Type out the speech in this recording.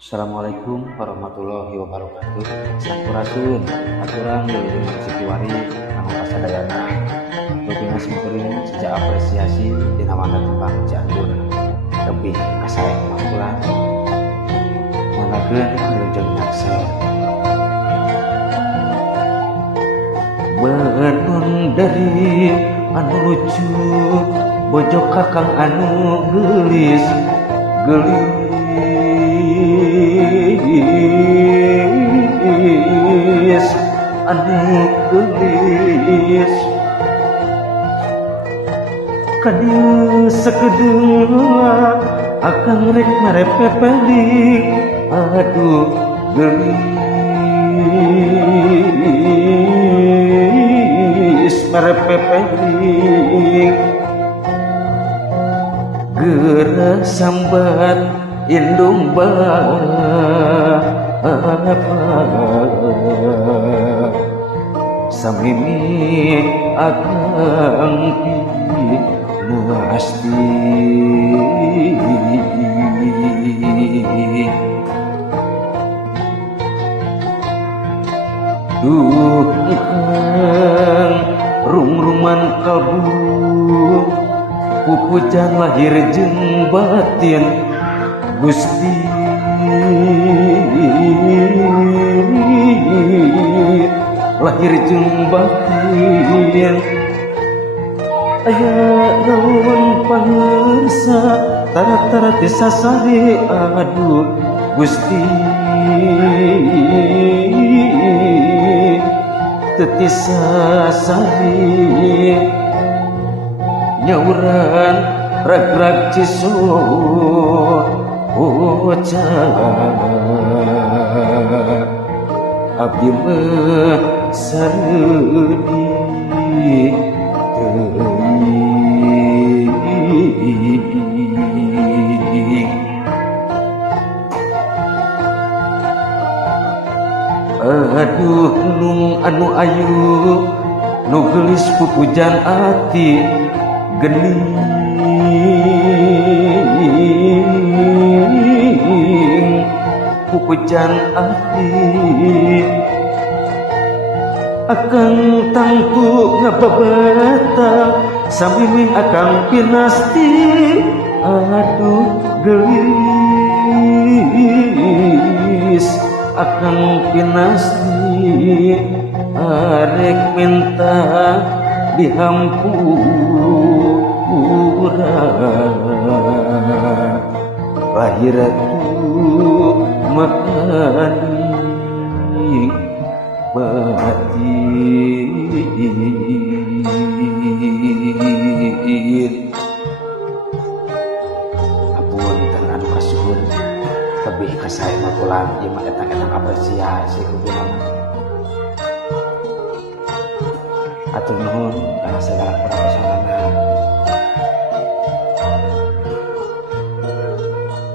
Assalamualaikum warahmatullahi wabarakatuh. Sampurasun aturan dari Sikiwari nanggo kasadayana. Lebih ngasih bering sejak apresiasi di nama tembang Cianjur. Lebih kasayang makulan. Nyanakeun wilujeng nyaksel. Benun dari anu lucu, bojok kakang anu gelis anu gelis kadieu sakedeung akang rek marepepeli aduh gelis marepepeli geura sambat indung samimi akang pinasti duh kang rungruman kalbu pupujan lahir jeung batin Gusti lahir jeung batin aya naon pangeursa tara-tara teh sasari aduh Gusti teu sasari nyauran rag-rag cisuk abdi mah sareudi teuing aduh nu anu ayu nu gelis pupujan ati geuning pupujan ati akang tangtu ngababata samimi akang pinasti aduh gelis akang pinasti arek minta dihampura lahir atuh makani batin apunten anu kasuhun tebih kasae makulan ieu mah eta-eta apresiasi kudu atur nuhun kana segala profesional